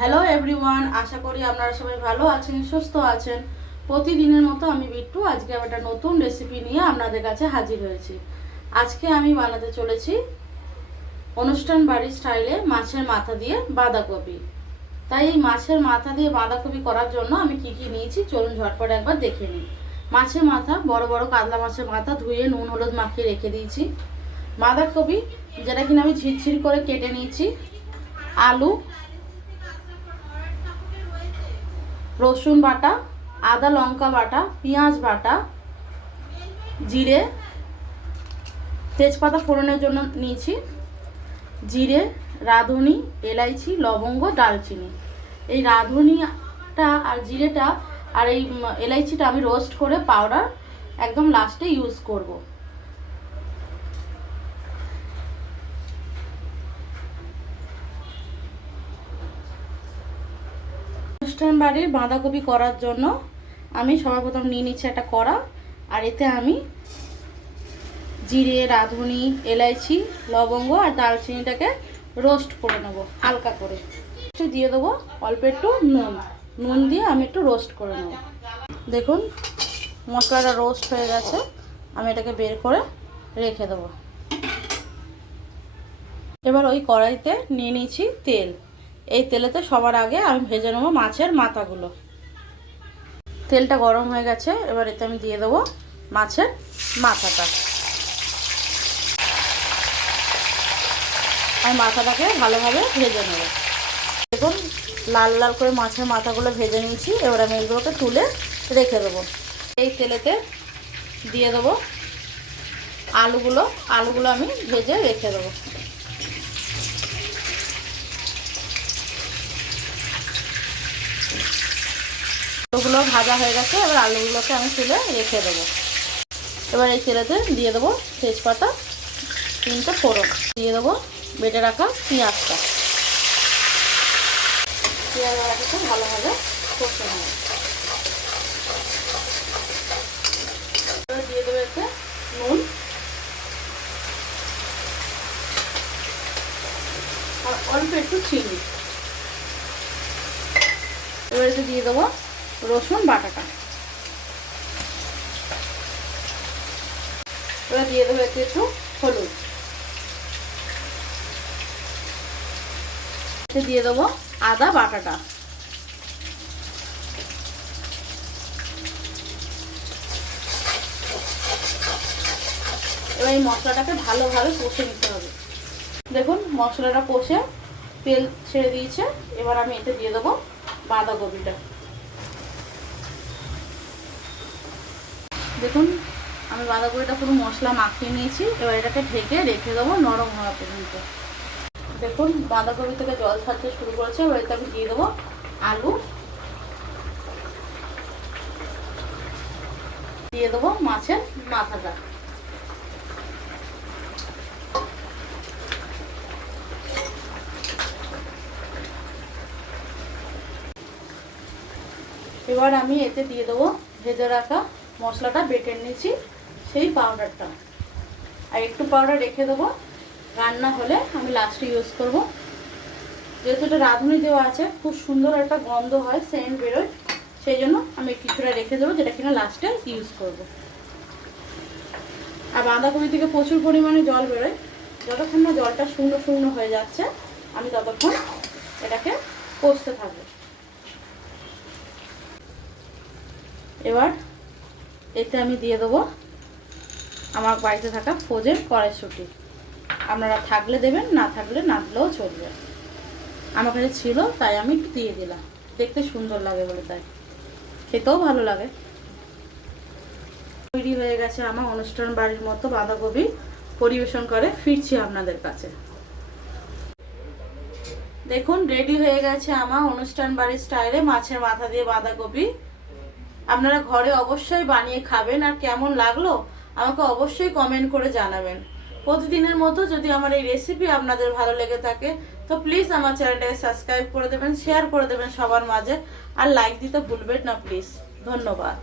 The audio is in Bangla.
হ্যালো এভরিওয়ান আশা করি আপনারা সবাই ভালো আছেন, সুস্থ আছেন। প্রতিদিনের মতো আমি বিট্টু, আজকে আবার একটা নতুন রেসিপি নিয়ে আপনাদের কাছে হাজির হয়েছি। আজকে আমি বানাতে চলেছি অনুষ্ঠান বাড়ির স্টাইলে মাছের মাথা দিয়ে বাঁধাকপি। তাই এই মাছের মাথা দিয়ে বাঁধাকপি করার জন্য আমি কি কি নিয়েছি, চলুন ঝটপট একবার দেখে নিই। মাছের মাথা, বড় বড় কাতলা মাছের মাথা, ধুয়ে নুন, হলুদ মাখিয়ে রেখে দিয়েছি। বাঁধাকপি, যেটা কিনা আমি ঝিরঝির করে কেটে নিয়েছি। আলু রসুন বাটা, আদা লঙ্কা বাটা, পেঁয়াজ বাটা, জিরে, তেজপাতা ফোড়নের জন্য নিয়েছি। জিরে, রাঁধুনি, এলাইচি, লবঙ্গ দালচিনি এই রাঁধুনিটা আর জিরেটা আর এই এলাইচিটা আমি রোস্ট করে পাউডার একদম লাস্টে ইউজ করব। অনুষ্ঠান বাড়ির বাঁধাকপি করার জন্য আমি সর্বপ্রথম নিয়ে নিচ্ছি একটা কড়া, আর এতে আমি জিরে, রাঁধুনি, এলাইচি, লবঙ্গ আর দারচিনিটাকে রোস্ট করে নেব, হালকা করে। একটু দিয়ে দেবো, অল্প একটু নুন। নুন দিয়ে আমি একটু রোস্ট করে নেব। দেখুন, মশলাটা রোস্ট হয়ে গেছে। আমি এটাকে বের করে রেখে দেবো। এবার ওই কড়াইতে নিয়ে নিয়েছি তেল। এই তেলেতে সবার আগে আমি ভেজে নেব মাছের মাথাগুলো। তেলটা গরম হয়ে গেছে, এবার এতে আমি দিয়ে দেবো মাছের মাথাটা। আমি মাথাটাকে ভালোভাবে ভেজে নেব। দেখুন, লাল লাল করে মাছের মাথাগুলো ভেজে নিয়েছি, এবার আমি এগুলোকে তুলে রেখে দেবো। এই তেলেতে দিয়ে দেবো আলুগুলো আলুগুলো আমি ভেজে রেখে দেবো। আলুগুলো ভাজা হয়ে গেছে, এবার আলুগুলোকে আমি তুলে রেখে দেবো। এবার এই তেলেতে দিয়ে দেবো তেজপাতা, তিনটে ফোড়ন। দিয়ে দেবো বেটে রাখা পেঁয়াজটা। পেঁয়াজটাকে ভালোভাবে নেব। এবার দিয়ে দেবো এতে নুন। অল্প একটু চিনি। এবার দিয়ে দেবো রসুন বাটাটা এবার দিয়ে দেবো এতে একটু হলুদ। দিয়ে দেবো আদা, বাটাটা। এবার এই মশলাটাকে ভালোভাবে কষে নিতে হবে। দেখুন, মশলাটা কষে তেল ছেড়ে দিয়েছে। এবার আমি এতে দিয়ে দেবো বাঁধাকপিটা। দেখুন, আমি বাঁধাকপিটা পুরো মশলা মাখিয়ে নিয়েছি, এবার এটাকে ঢেকে রেখে দেবো নরম হওয়া পর্যন্ত। দেখুন, বাঁধাকপি থেকে জল ছাড়তে শুরু করেছে, এবার এতে আমি দিয়ে দেবো আলু। দিয়ে দেবো মাছের মাথাটা। এবার আমি এতে দিয়ে দেবো ভেজে রাখা মশলাটা বেটে নিয়েছি, সেই পাউডারটা আর একটু পাউডার রেখে দেবো। রান্না হলে আমি লাস্টে ইউজ করব। যেহেতু এটা রাঁধুনি দেওয়া আছে, খুব সুন্দর একটা গন্ধ হয় সেন্ট বেরোয়। সেই জন্য আমি কিছুটা রেখে দেবো, যেটা কিনা লাস্টে ইউজ করব। আর বাঁধাকপি থেকে প্রচুর পরিমাণে জল বেরোয়। যতক্ষণ না জলটা শূন্য শূন্য হয়ে যাচ্ছে, আমি ততক্ষণ এটাকে কষতে থাকব। এবার এতে আমি দিয়ে দেবো আমার বাড়িতে থাকা ফ্রোজেন কড়াইশুঁটি। আপনারা থাকলে দেবেন, না থাকলে না দিলেও চলবে। আমার কাছে ছিল, তাই আমি দিয়ে দিলাম। দেখতে সুন্দর লাগে বলে তাই। খেতেও ভালো লাগে। তৈরি হয়ে গেছে আমার অনুষ্ঠান বাড়ির মতো বাঁধাকপি। পরিবেশন করে, ফিরছি আপনাদের কাছে। দেখুন রেডি হয়ে গেছে আমার অনুষ্ঠান বাড়ির স্টাইলে মাছের মাথা দিয়ে বাঁধাকপি। আপনারা ঘরে অবশ্যই বানিয়ে খাবেন আর কেমন লাগল আমাকে অবশ্যই কমেন্ট করে জানাবেন। প্রতিদিনের মতো যদি আমার এই রেসিপি আপনাদের ভালো লেগে থাকে, তো প্লিজ আমার চ্যানেলটাকে সাবস্ক্রাইব করে দেবেন শেয়ার করে দেবেন সবার মাঝে, আর লাইক দিতে ভুলবেন না প্লিজ ধন্যবাদ।